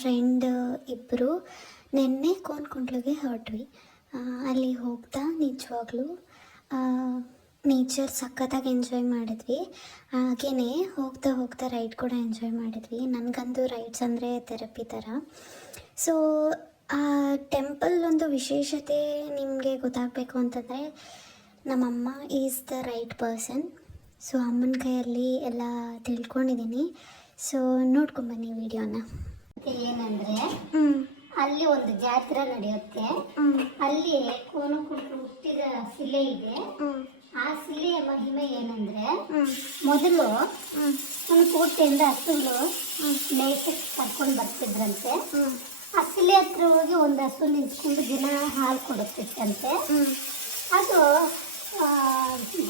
Friend ಇಬ್ಬರು ನಿನ್ನೆ ಕೋನ್ಕೊಂಡ್ಲಿಗೆ ಹೊರಟ್ವಿ. ಅಲ್ಲಿ ಹೋಗ್ತಾ ನಿಜವಾಗ್ಲೂ ನೇಚರ್ ಸಖತ್ತಾಗಿ ಎಂಜಾಯ್ ಮಾಡಿದ್ವಿ. ಹಾಗೆಯೇ ಹೋಗ್ತಾ ಹೋಗ್ತಾ ರೈಡ್ ಕೂಡ ಎಂಜಾಯ್ ಮಾಡಿದ್ವಿ. ನನಗಂತೂ ರೈಡ್ಸ್ ಅಂದರೆ ಥೆರಪಿ ಥರ. ಸೊ ಆ ಟೆಂಪಲ್ ಒಂದು ವಿಶೇಷತೆ ನಿಮಗೆ ಗೊತ್ತಾಗಬೇಕು ಅಂತಂದರೆ ನಮ್ಮಮ್ಮ is the right person. So ಅಮ್ಮನ ಕೈಯಲ್ಲಿ ಎಲ್ಲ ತಿಳ್ಕೊಂಡಿದ್ದೀನಿ. ಸೊ ನೋಡ್ಕೊಂಬನ್ನಿ ವಿಡಿಯೋನ. ಏನಂದರೆ ಅಲ್ಲಿ ಒಂದು ಜಾತ್ರೆ ನಡೆಯುತ್ತೆ. ಅಲ್ಲಿ ಕೋನಕುಂಟು ಹುಟ್ಟಿದ ಶಿಲೆ ಇದೆ. ಆ ಶಿಲೆಯ ಮಹಿಮೆ ಏನಂದ್ರೆ, ಮೊದಲು ಕೋಟೆಯಿಂದ ಹಸುಗಳು ಮೇಯ್ಸಕ್ಕೆ ಕರ್ಕೊಂಡು ಬರ್ತಿದ್ರಂತೆ. ಆ ಶಿಲೆ ಹತ್ರ ಹೋಗಿ ಒಂದು ಹಸು ನಿಂತ್ಕೊಂಡು ದಿನ ಹಾಲು ಕೊಡುತ್ತಿತ್ತಂತೆ. ಅದು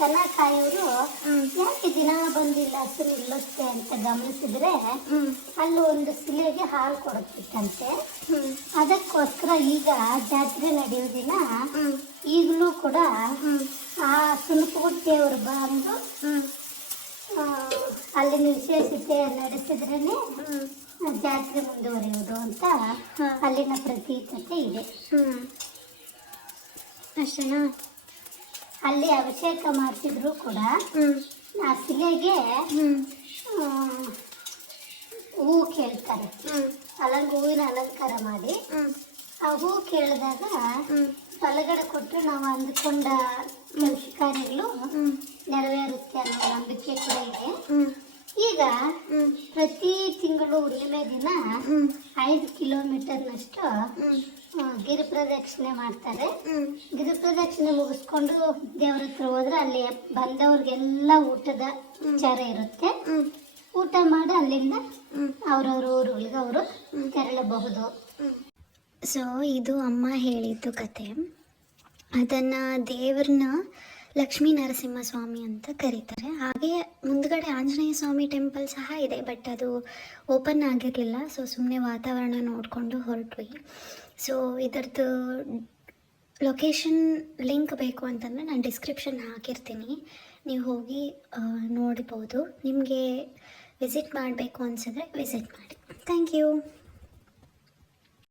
ದನ ಕಾಯೋರು ಯಾಕೆ ದಿನ ಬಂದಿಲ್ಲ ಹಸು ನಿಲ್ಲುತ್ತೆ ಅಂತ ಗಮನಿಸಿದ್ರೆ ಅಲ್ಲಿ ಒಂದು ಶಿಲೆಗೆ ಹಾಲು ಕೊಡುತ್ತಿತ್ತಂತೆ. ಅದಕ್ಕೋಸ್ಕರ ಈಗ ಜಾತ್ರೆ ನಡೆಯೋ ದಿನ ಈಗಲೂ ಕೂಡ ಆ ಸುನಕೋಟೆಯವರು ಬಂದು ಅಲ್ಲಿನ ವಿಶೇಷತೆ ನಡೆಸಿದ್ರೇನೆ ಜಾತ್ರೆ ಮುಂದುವರಿಯುವುದು ಅಂತ ಅಲ್ಲಿನ ಪ್ರತೀಕತೆ ಇದೆ. ಅಷ್ಟೇನಾ? ಅಲ್ಲಿ ಅಭಿಷೇಕ ಮಾಡ್ತಿದ್ರು ಕೂಡ ಆ ಶಿಲೆಗೆ ಹೂ ಕೇಳ್ತಾರೆ. ಹೂವಿನ ಅಲಂಕಾರ ಮಾಡಿ ಆ ಹೂ ಕೇಳಿದಾಗ ಬಲಗಡೆ ಕೊಟ್ಟರೆ ನಾವು ಅಂದುಕೊಂಡ ಕೆಲಸ ಕಾರ್ಯಗಳು ನೆರವೇರುತ್ತೆ ಅನ್ನೋ ನಂಬಿಕೆ ಕೂಡ ಇದೆ. ಈಗ ಪ್ರತಿ ತಿಂಗಳು ಹುಣ್ಣಿಮೆ ದಿನ 5 ಕಿಲೋಮೀಟರ್ನಷ್ಟು ಗಿರಿ ಪ್ರದಕ್ಷಿಣೆ ಮಾಡ್ತಾರೆ. ಗಿರಿ ಪ್ರದಕ್ಷಿಣೆ ಮುಗಿಸ್ಕೊಂಡು ದೇವ್ರ ಹತ್ರ ಹೋದ್ರೆ ಅಲ್ಲಿ ಬಂದವ್ರಿಗೆಲ್ಲ ಊಟದ ವಿಚಾರ ಇರುತ್ತೆ. ಊಟ ಮಾಡಿ ಅಲ್ಲಿಂದ ಅವ್ರವ್ರ ಊರುಗಳಿಗೆ ಅವರು ತೆರಳಬಹುದು. ಸೊ ಇದು ಅಮ್ಮ ಹೇಳಿದ್ದು ಕತೆ. ಅದನ್ನು ದೇವ್ರನ್ನ ಲಕ್ಷ್ಮೀ ನರಸಿಂಹಸ್ವಾಮಿ ಅಂತ ಕರೀತಾರೆ. ಹಾಗೆ ಮುಂದ್ಗಡೆ ಆಂಜನೇಯ ಸ್ವಾಮಿ ಟೆಂಪಲ್ ಸಹ ಇದೆ, ಬಟ್ ಅದು ಓಪನ್ ಆಗಿರಲಿಲ್ಲ. ಸೊ ಸುಮ್ಮನೆ ವಾತಾವರಣ ನೋಡಿಕೊಂಡು ಹೊರಟ್ವಿ. ಸೊ ಇದರದ್ದು ಲೊಕೇಶನ್ ಲಿಂಕ್ ಬೇಕು ಅಂತಂದರೆ ನಾನು ಡಿಸ್ಕ್ರಿಪ್ಷನ್ ಹಾಕಿರ್ತೀನಿ, ನೀವು ಹೋಗಿ ನೋಡ್ಬೋದು. ನಿಮಗೆ ವಿಸಿಟ್ ಮಾಡಬೇಕು ಅನಿಸಿದ್ರೆ ವಿಸಿಟ್ ಮಾಡಿ. Thank you.